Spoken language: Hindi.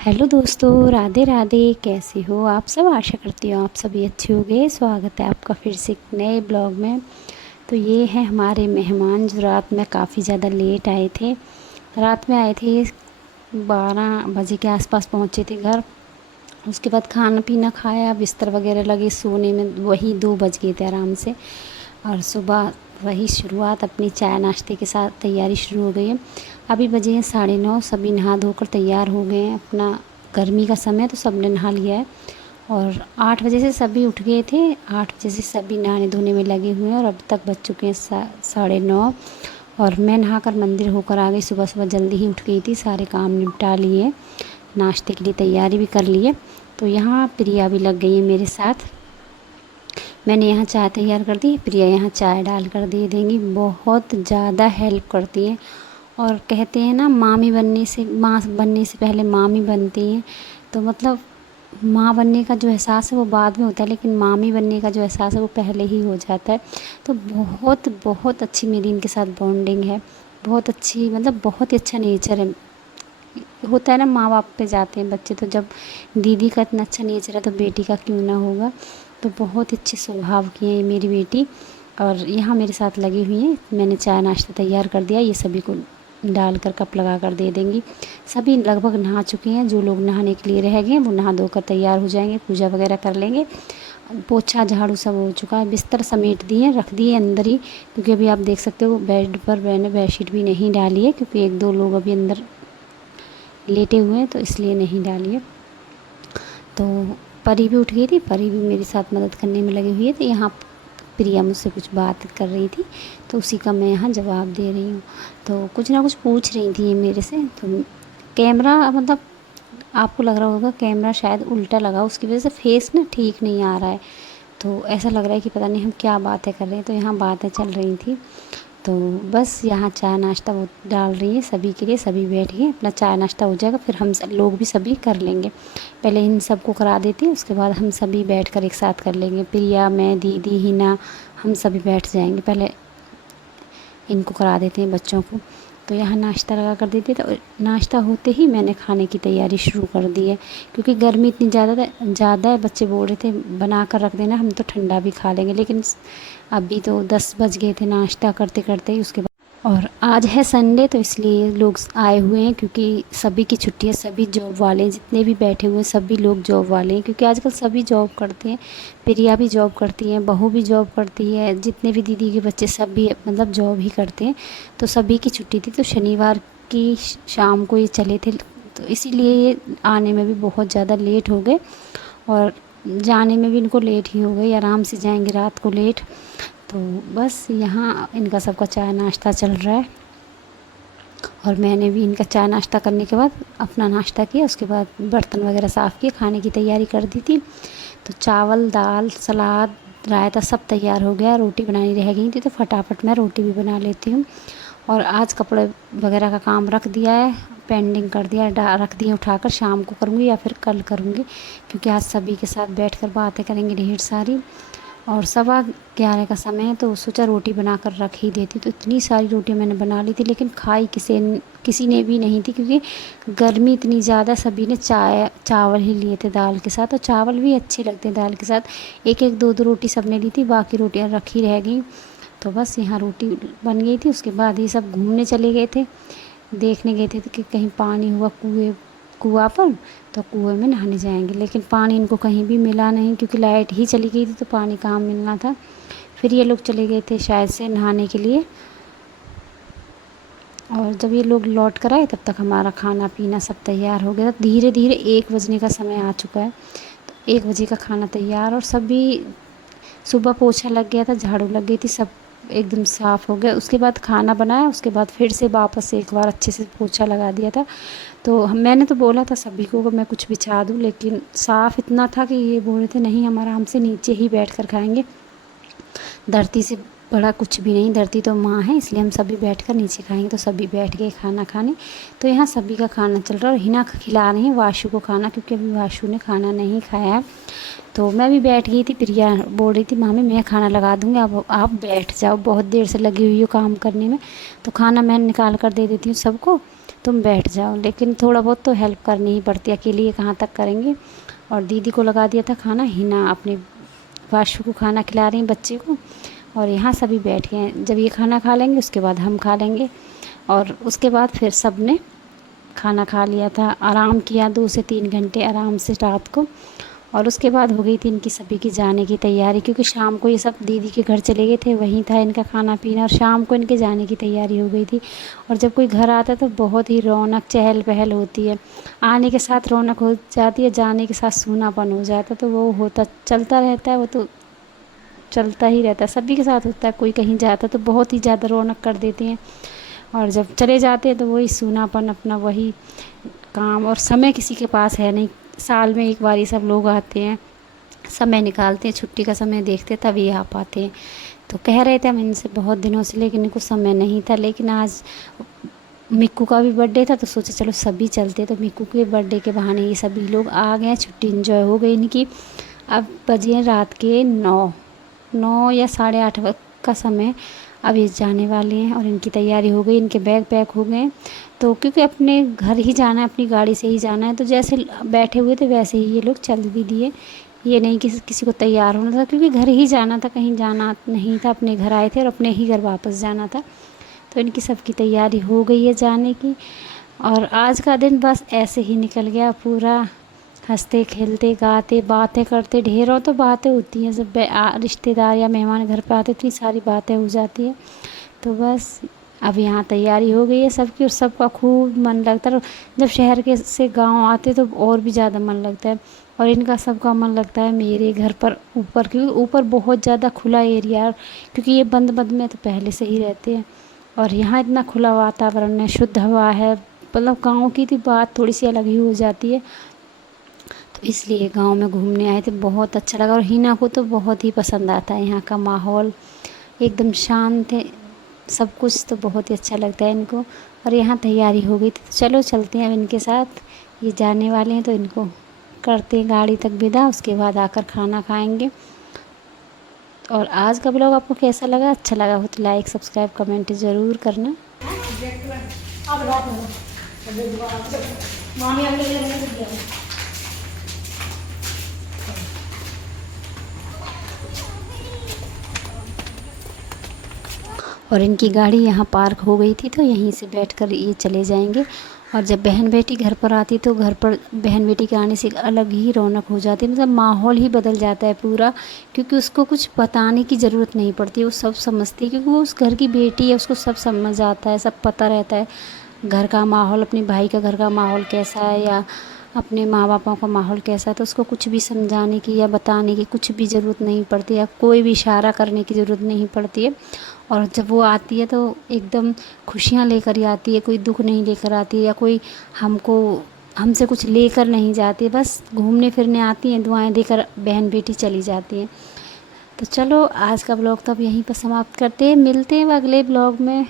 हेलो दोस्तों, राधे राधे। कैसे हो आप सब? आशा करती हूँ आप सभी अच्छे होंगे। स्वागत है आपका फिर से एक नए ब्लॉग में। तो ये हैं हमारे मेहमान जो रात में काफ़ी ज़्यादा लेट आए थे। रात में आए थे, 12 बजे के आसपास पहुँचे थे घर। उसके बाद खाना पीना खाया, बिस्तर वगैरह लगे सोने में, वही 2 बज गए थे आराम से। और सुबह वही शुरुआत अपनी चाय नाश्ते के साथ तैयारी शुरू हो गई है। अभी बजे हैं 9:30, सभी नहा धोकर तैयार हो गए हैं। अपना गर्मी का समय तो सबने नहा लिया है। और 8 बजे से सभी उठ गए थे। 8 बजे से सभी नहाने धोने में लगे हुए हैं और अब तक बज चुके हैं 9:30। और मैं नहाकर मंदिर होकर आ गई। सुबह सुबह जल्दी ही उठ गई थी, सारे काम निपटा लिए, नाश्ते के लिए तैयारी भी कर लिए। तो यहाँ प्रिया भी लग गई है मेरे साथ। मैंने यहाँ चाय तैयार कर दी, प्रिया यहाँ चाय डाल कर दे देंगी। बहुत ज़्यादा हेल्प करती हैं। और कहते हैं ना, माँ बनने से पहले मामी बनती हैं। तो मतलब माँ बनने का जो एहसास है वो बाद में होता है, लेकिन मामी बनने का जो एहसास है वो पहले ही हो जाता है। तो बहुत बहुत अच्छी मेरी इनके साथ बॉन्डिंग है। बहुत अच्छी, मतलब बहुत ही अच्छा नेचर है। होता है ना, माँ बाप पे जाते हैं बच्चे, तो जब दीदी का इतना अच्छा नेचर है तो बेटी का क्यों ना होगा। तो बहुत अच्छे स्वभाव की है मेरी बेटी। और यहाँ मेरे साथ लगी हुई है। मैंने चाय नाश्ता तैयार कर दिया, ये सभी को डाल कर कप लगा कर दे देंगी। सभी लगभग नहा चुके हैं। जो लोग नहाने के लिए रह गए वो नहा धोकर तैयार हो जाएंगे, पूजा वगैरह कर लेंगे। पोछा झाड़ू सब हो चुका है। बिस्तर समेट दिए, रख दिए अंदर ही, क्योंकि अभी आप देख सकते हो बेड पर मैंने बेडशीट भी नहीं डाली है, क्योंकि 1-2 लोग अभी अंदर लेटे हुए हैं तो इसलिए नहीं डाली है। तो परी भी उठ गई थी, परी भी मेरे साथ मदद करने में लगी हुई है। तो यहाँ प्रिया मुझसे कुछ बात कर रही थी, तो उसी का मैं यहाँ जवाब दे रही हूँ। तो कुछ ना कुछ पूछ रही थी ये मेरे से। तो कैमरा, मतलब आपको लग रहा होगा कैमरा शायद उल्टा लगा, उसकी वजह से फेस ना ठीक नहीं आ रहा है। तो ऐसा लग रहा है कि पता नहीं हम क्या बातें कर रहे हैं। तो यहाँ बातें चल रही थी। तो बस यहाँ चाय नाश्ता वो डाल रही है सभी के लिए। सभी बैठ गए, अपना चाय नाश्ता हो जाएगा, फिर हम लोग भी सभी कर लेंगे। पहले इन सबको करा देते हैं, उसके बाद हम सभी बैठकर एक साथ कर लेंगे। प्रिया, मैं, दीदी, हिना, हम सभी बैठ जाएंगे। पहले इनको करा देते हैं बच्चों को। तो यहाँ नाश्ता लगा कर देते थे, और नाश्ता होते ही मैंने खाने की तैयारी शुरू कर दी है, क्योंकि गर्मी इतनी ज़्यादा है। बच्चे बोल रहे थे बना कर रख देना, हम तो ठंडा भी खा लेंगे, लेकिन अभी तो 10 बज गए थे नाश्ता करते करते ही। उसके बाद और आज है संडे, तो इसलिए लोग आए हुए हैं, क्योंकि सभी की छुट्टी है। सभी जॉब वाले हैं, जितने भी बैठे हुए हैं सभी लोग जॉब वाले हैं, क्योंकि आजकल सभी जॉब करते हैं। प्रिया भी जॉब करती हैं, बहू भी जॉब करती है, जितने भी दीदी के बच्चे सब भी मतलब जॉब ही करते हैं। तो सभी की छुट्टी थी, तो शनिवार की शाम को ये चले थे। तो इसीलिए ये आने में भी बहुत ज़्यादा लेट हो गए, और जाने में भी इनको लेट ही हो गई। आराम से जाएंगे रात को लेट। तो बस यहाँ इनका सबका चाय नाश्ता चल रहा है, और मैंने भी इनका चाय नाश्ता करने के बाद अपना नाश्ता किया। उसके बाद बर्तन वगैरह साफ़ किए, खाने की तैयारी कर दी थी। तो चावल, दाल, सलाद, रायता सब तैयार हो गया। रोटी बनानी रह गई थी, तो फटाफट मैं रोटी भी बना लेती हूँ। और आज कपड़े वगैरह का काम रख दिया है, पेंडिंग कर दिया, रख दिए उठाकर। शाम को करूँगी या फिर कल करूँगी, क्योंकि आज सभी के साथ बैठकर बातें करेंगे ढेर सारी। और 11:15 का समय है, तो सोचा रोटी बनाकर रख ही देती। तो इतनी सारी रोटियां मैंने बना ली थी, लेकिन खाई किसी ने भी नहीं थी, क्योंकि गर्मी इतनी ज़्यादा। सभी ने चावल ही लिए थे दाल के साथ, और चावल भी अच्छे लगते हैं दाल के साथ। एक एक दो दो रोटी सबने ली थी, बाकी रोटियां रखी रह गई। तो बस यहाँ रोटी बन गई थी। उसके बाद ये सब घूमने चले गए थे, देखने गए थे कि कहीं पानी हुआ कुआं पर, तो कुएं में नहाने जाएंगे। लेकिन पानी इनको कहीं भी मिला नहीं, क्योंकि लाइट ही चली गई थी, तो पानी कहाँ मिलना था। फिर ये लोग चले गए थे शायद से नहाने के लिए। और जब ये लोग लौट कर आए, तब तक हमारा खाना पीना सब तैयार हो गया था। धीरे धीरे 1 बजने का समय आ चुका है। तो 1 बजे का खाना तैयार, और सभी सुबह पोछा लग गया था, झाड़ू लग गई थी, सब एकदम साफ़ हो गया। उसके बाद खाना बनाया, उसके बाद फिर से वापस से एक बार अच्छे से पोछा लगा दिया था। तो मैंने तो बोला था सभी को कि मैं कुछ बिछा दूँ, लेकिन साफ़ इतना था कि ये बोल रहे थे नहीं, हम आराम से नीचे ही बैठ कर खाएँगे, धरती से बड़ा कुछ भी नहीं, धरती तो माँ है, इसलिए हम सभी बैठकर नीचे खाएंगे। तो सभी बैठ गए खाना खाने। तो यहाँ सभी का खाना चल रहा है, और हिना खिला रही है वाशु को खाना, क्योंकि अभी वाशु ने खाना नहीं खाया है। तो मैं भी बैठ गई थी। प्रिया बोल रही थी मामी मैं खाना लगा दूँगी, अब आप बैठ जाओ, बहुत देर से लगी हुई हो काम करने में। तो खाना मैं निकाल कर दे देती हूँ सबको। तुम बैठ जाओ। लेकिन थोड़ा बहुत तो हेल्प करनी ही पड़ती है, अकेले ये कहाँ तक करेंगे। और दीदी को लगा दिया था खाना, हिना अपने वाशु को खाना खिला रही हैं बच्चे को। और यहाँ सभी बैठ गए हैं, जब ये खाना खा लेंगे उसके बाद हम खा लेंगे। और उसके बाद फिर सब ने खाना खा लिया था, आराम किया 2 से 3 घंटे आराम से रात को। और उसके बाद हो गई थी इनकी सभी की जाने की तैयारी, क्योंकि शाम को ये सब दीदी के घर चले गए थे, वहीं था इनका खाना पीना, और शाम को इनके जाने की तैयारी हो गई थी। और जब कोई घर आता है तो बहुत ही रौनक चहल पहल होती है, आने के साथ रौनक हो जाती है, जाने के साथ सूनापन हो जाता है। तो वो होता चलता रहता है, वो तो चलता ही रहता है, सभी के साथ होता है। कोई कहीं जाता है तो बहुत ही ज़्यादा रौनक कर देती हैं, और जब चले जाते हैं तो वही सूनापन, अपना वही काम, और समय किसी के पास है नहीं। साल में एक बार ये सब लोग आते हैं, समय निकालते हैं, छुट्टी का समय देखते हैं, तभी आ पाते हैं। तो कह रहे थे हम इनसे बहुत दिनों से, लेकिन इनको समय नहीं था। लेकिन आज मिक्कू का भी बर्थडे था तो सोचे चलो सभी चलते। तो मिक्कू के बर्थडे के बहाने ये सभी लोग आ गए, छुट्टी इंजॉय हो गई इनकी। अब बजे रात के 9 या 8:30 का समय। अब ये जाने वाले हैं और इनकी तैयारी हो गई, इनके बैग पैक हो गए। तो क्योंकि अपने घर ही जाना है, अपनी गाड़ी से ही जाना है, तो जैसे बैठे हुए थे वैसे ही ये लोग चल भी दिए। ये नहीं कि किसी को तैयार होना था, क्योंकि घर ही जाना था, कहीं जाना नहीं था, अपने घर आए थे और अपने ही घर वापस जाना था। तो इनकी सबकी तैयारी हो गई है जाने की। और आज का दिन बस ऐसे ही निकल गया पूरा, हंसते खेलते गाते बातें करते। ढेरों तो बातें होती हैं, जब रिश्तेदार या मेहमान घर पे आते इतनी सारी बातें हो जाती है। तो बस अब यहाँ तैयारी हो गई है सबकी, और सबका खूब मन लगता है। जब शहर के से गांव आते तो और भी ज़्यादा मन लगता है, और इनका सबका मन लगता है मेरे घर पर ऊपर, क्योंकि ऊपर बहुत ज़्यादा खुला एरिया, क्योंकि ये बंद बंद में तो पहले से ही रहते हैं। और यहाँ इतना खुला वातावरण है, शुद्ध हवा है, मतलब गाँव की तो बात थोड़ी सी अलग ही हो जाती है। तो इसलिए गांव में घूमने आए थे, बहुत अच्छा लगा। और हिना को तो बहुत ही पसंद आता है यहाँ का माहौल, एकदम शांत है सब कुछ, तो बहुत ही अच्छा लगता है इनको। और यहाँ तैयारी हो गई थी तो चलो चलते हैं अब इनके साथ, ये जाने वाले हैं तो इनको करते हैं गाड़ी तक विदा, उसके बाद आकर खाना खाएंगे। और आज का ब्लॉग आपको कैसा लगा, अच्छा लगा हो तो लाइक सब्सक्राइब कमेंट ज़रूर करना। और इनकी गाड़ी यहाँ पार्क हो गई थी, तो यहीं से बैठकर ये चले जाएंगे। और जब बहन बेटी घर पर आती तो घर पर बहन बेटी के आने से एक अलग ही रौनक हो जाती है, मतलब माहौल ही बदल जाता है पूरा। क्योंकि उसको कुछ बताने की ज़रूरत नहीं पड़ती, वो सब समझती है, क्योंकि वो उस घर की बेटी है, उसको सब समझ आता है, सब पता रहता है घर का माहौल, अपने भाई का घर का माहौल कैसा है या अपने माँ बापों का माहौल कैसा है। तो उसको कुछ भी समझाने की या बताने की कुछ भी ज़रूरत नहीं पड़ती, या कोई भी इशारा करने की ज़रूरत नहीं पड़ती है। और जब वो आती है तो एकदम खुशियाँ लेकर ही आती है, कोई दुख नहीं लेकर आती है, या कोई हमसे कुछ लेकर नहीं जाती है। बस घूमने फिरने आती हैं, दुआएं देकर बहन बेटी चली जाती हैं। तो चलो आज का ब्लॉग तो अब यहीं पर समाप्त करते हैं, मिलते हैं अगले ब्लॉग में।